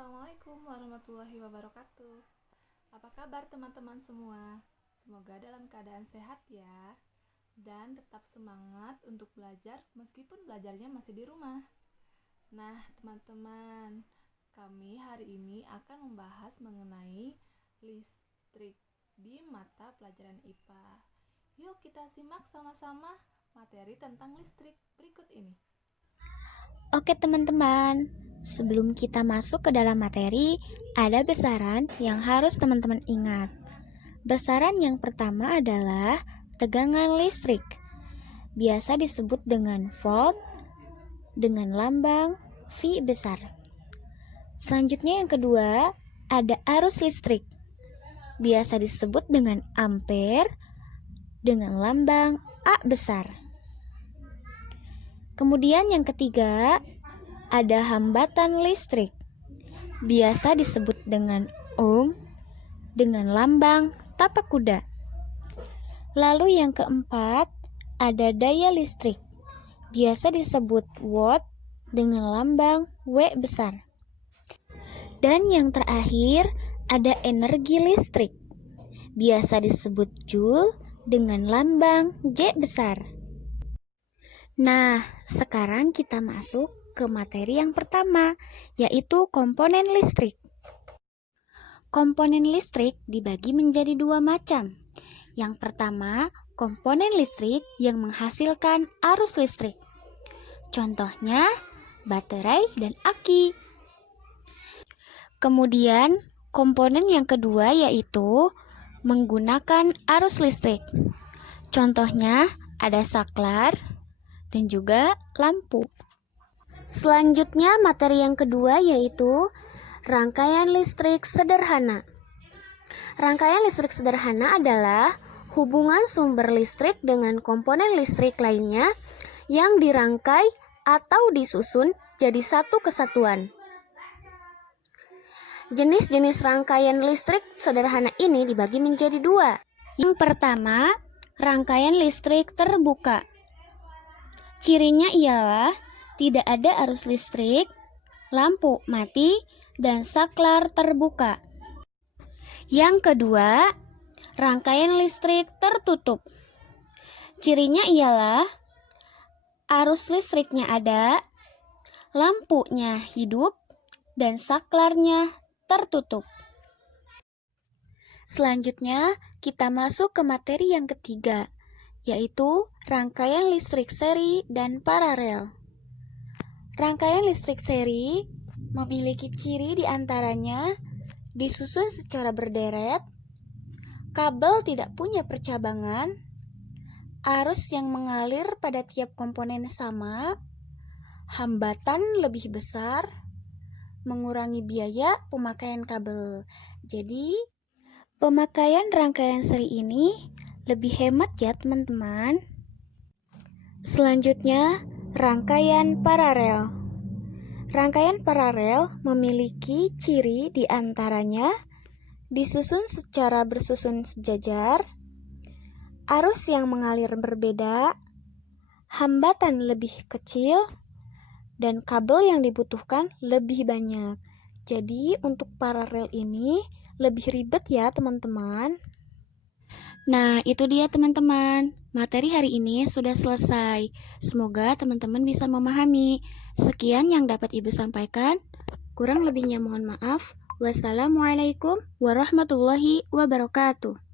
Assalamualaikum warahmatullahi wabarakatuh. Apa kabar teman-teman semua? Semoga dalam keadaan sehat ya. Dan tetap semangat untuk belajar meskipun belajarnya masih di rumah. Nah teman-teman, kami hari ini akan membahas mengenai listrik di mata pelajaran IPA. Yuk kita simak sama-sama materi tentang listrik berikut ini. Oke teman-teman, sebelum kita masuk ke dalam materi, ada besaran yang harus teman-teman ingat. Besaran yang pertama adalah tegangan listrik. Biasa disebut dengan volt dengan lambang V besar. Selanjutnya yang kedua, ada arus listrik. Biasa disebut dengan ampere dengan lambang A besar. Kemudian yang ketiga, ada hambatan listrik. Biasa disebut dengan ohm dengan lambang tapak kuda. Lalu yang keempat, ada daya listrik. Biasa disebut watt dengan lambang W besar. Dan yang terakhir, ada energi listrik. Biasa disebut joule dengan lambang J besar. Nah, sekarang kita masuk ke materi yang pertama, yaitu komponen listrik. Komponen listrik dibagi menjadi dua macam. Yang pertama, komponen listrik yang menghasilkan arus listrik. Contohnya, baterai dan aki. Kemudian, komponen yang kedua yaitu menggunakan arus listrik. Contohnya, ada saklar dan juga lampu. Selanjutnya materi yang kedua yaitu rangkaian listrik sederhana. Rangkaian listrik sederhana adalah hubungan sumber listrik dengan komponen listrik lainnya yang dirangkai atau disusun jadi satu kesatuan. Jenis-jenis rangkaian listrik sederhana ini dibagi menjadi dua. Yang pertama, rangkaian listrik terbuka. Cirinya ialah tidak ada arus listrik, lampu mati, dan saklar terbuka. Yang kedua, rangkaian listrik tertutup. Cirinya ialah arus listriknya ada, lampunya hidup, dan saklarnya tertutup. Selanjutnya, kita masuk ke materi yang ketiga, yaitu rangkaian listrik seri dan paralel. Rangkaian listrik seri memiliki ciri diantaranya disusun secara berderet, kabel tidak punya percabangan, arus yang mengalir pada tiap komponen sama, hambatan lebih besar, mengurangi biaya pemakaian kabel. Jadi, pemakaian rangkaian seri ini lebih hemat ya teman-teman. Selanjutnya, rangkaian paralel. Rangkaian paralel memiliki ciri diantaranya disusun secara bersusun sejajar, arus yang mengalir berbeda, hambatan lebih kecil, dan kabel yang dibutuhkan lebih banyak. Jadi untuk paralel ini lebih ribet ya teman-teman. Nah, itu dia teman-teman. Materi hari ini sudah selesai. Semoga teman-teman bisa memahami. Sekian yang dapat Ibu sampaikan. Kurang lebihnya mohon maaf. Wassalamualaikum warahmatullahi wabarakatuh.